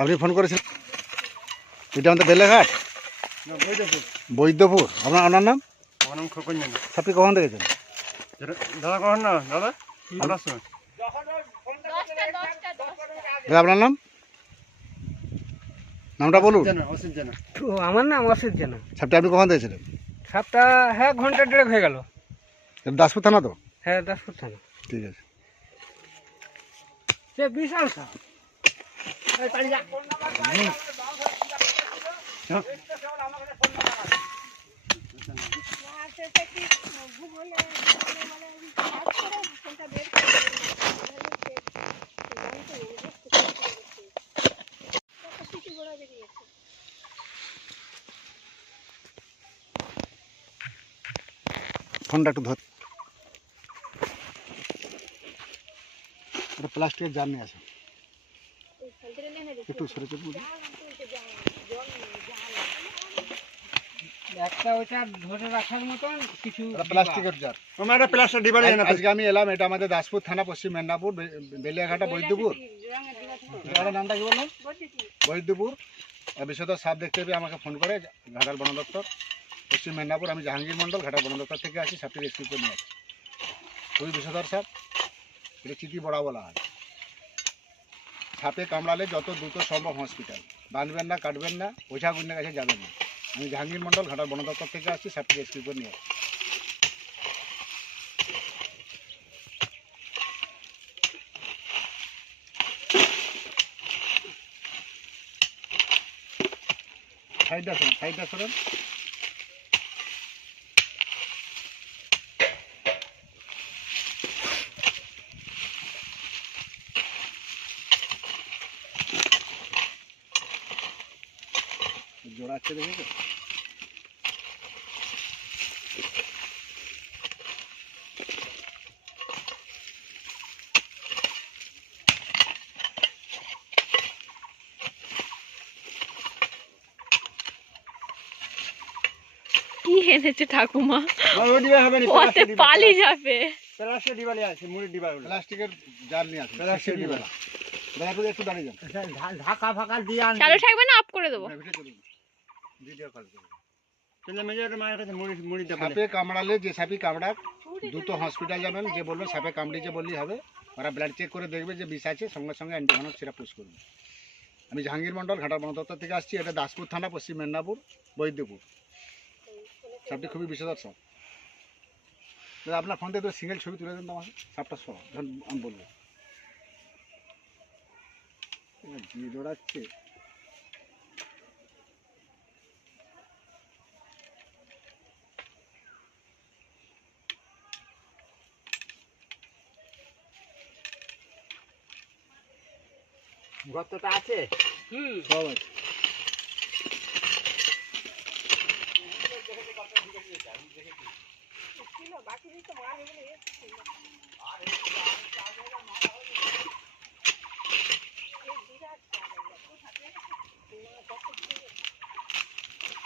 আপনি ফোন করেছিলেন এটা আমাদের বেলেঘাট? বৈদ্যপুর। আপনার আপনার নাম? আমার নাম খোকন জানি। আপনি কখন দেখেছেন? দাদা কখন না? দাদা? দাদা আপনার নাম? নামটা বলুন। আমার নাম অসিত জানা। সাপটা আপনি কখন দেখেছিলেন? সাপটা হ্যাঁ ঘণ্টা দেড়েক হয়ে গেল। দাসপুর থানা তো? হ্যাঁ দাসপুর থানা। ঠিক আছে। সে বিশাল সাপ। ফোনটা একটু ধর এটা প্লাস্টিকের জার নিয়ে আসে একটু সরে চলুন একটা ওইটা ধরে রাখার মতন কিছু প্লাস্টিকের জার আমার একটা প্লাস্টার ডিবারে জানা আজকে আমি এলাম এটা আমাদের দাসপুর থানা পশ্চিম মেদিনীপুর বেলিয়াঘাটা বৈদ্যপুর। নামটা কি বললেন? বৈদ্যপুর। আর বিশেষত সাপ দেখতে পেয়ে আমাকে ফোন করে ঘাটাল বন দপ্তর পশ্চিম মেদিনীপুর। আমি জাহাঙ্গীর মন্ডল ঘাটাল বন দপ্তর থেকে আসি সাপটি রেস্কিউ করে নিয়ে আসি খুবই বিষধর সাপ এটা চিঠি বড়া বলা হয়। সাপে কামড়ালে যত দ্রুত সম্ভব হসপিটাল বাঁধবেন না, কাটবেন না ওঝা গুন্ডের কাছে যাবেন না। আমি জাহাঙ্গীর মন্ডল ঘাটাল বন দপ্তর থেকে আসছি সাপটি রেস্কিউ করে নিয়ে সাইডটা সরেন সাইডটা সরেন। জোড়াচ্ছে দেখেছ? কি এনেছে ঠাকুমা? ওই ডিবা হবে না পালি যাবে। আছে মুড়ির ডিবা ওগুলো প্লাস্টিকের জার নিয়ে আসুন প্লাস্টিকের প্লাস্টিকের ডিবা। একটু দাঁড়িয়ে যান। ঢাকা ফাঁকা দিয়ে আন চালু থাকবে না আপ করে দেবো। ভিডিও কল করুন চলে মেজর মায়ের কাছে মুড়ি মুড়ি ডিবালে সাপে কামড়ালে যে সাপই কামড়াক দ্রুত হসপিটাল যাবেন যে বলল সাপে কামড়িয়েছে বললেই হবে ওরা ব্লাড চেক করে দেখবে যে বিষ আছে সঙ্গে সঙ্গে অ্যান্টিভেনম সেটা পুশ করবে। আমি জাহাঙ্গীর মন্ডল ঘাটার বন দপ্তর থেকে আসছি এটা দাসপুর থানা পশ্চিম মেদিনীপুর বৈদ্যপুর। সাপটি খুবই বিষধর সাপ। আপনার ফোন থেকে তো সিঙ্গেল ছবি তুলে দেন তো আমাকে সাপটা সহ আমি বলব। জি গর্তটা আছে? হুম। সব আছে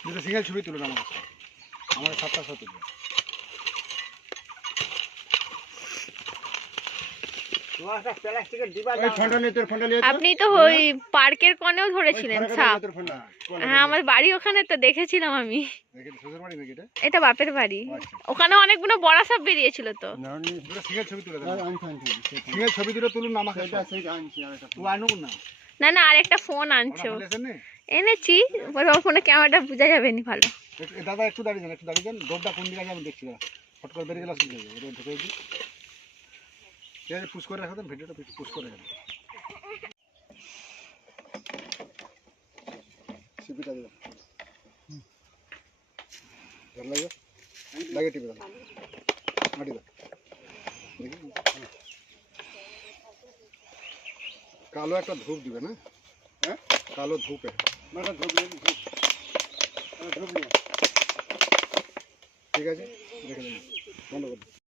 দুটো সিঙ্গেল ছবি তুলুন আমার কাছে। আমাদের সাতটা শত তুলুন তোমার একটা প্লাস্টিকের ডিবা ওই ফোনটা নিয়ে তোর ফোনটা নিয়ে তো। আপনি তো ওই পার্কের কোণেও ধরেছিলেন সাপ। হ্যাঁ আমার বাড়ি ওখানে তো দেখেছিলাম আমি। দেখি শ্বশুর বাড়ি নাকি এটা? এটা বাপের বাড়ি। আচ্ছা। ওখানে অনেকগুলো বড় সাপ বেরিয়েছিল তো। না, নি- আর একটা ফোন আনছো? এনেছি ওর ফোনে ক্যামেরাটা বোঝা যাবে নি ভালো। দাদা একটু দাঁড়িয়ে যান একটু দাঁড়িয়ে যান। দৌড়টা কোন দিকে আছে আমি দেখছি ফট করে বেরিয়ে গেলে অসুবিধা হয়ে যাবে ঢুকে ঠিক আছে পুশ করে রাখো দেন ভিডিওটা পুশ করে রাখো সিপিটা দিলাম ভালো লাগে লাগে টিপে দাও মাটি দাও দেখি কালো একটা ধূপ দিবে না হ্যাঁ কালো ধূপে মাথা ধুপ নিয়ে, ধুপ। আরে ধুপ নিয়ে। ঠিক আছে রেখে দিন বন্ধ করে দিন।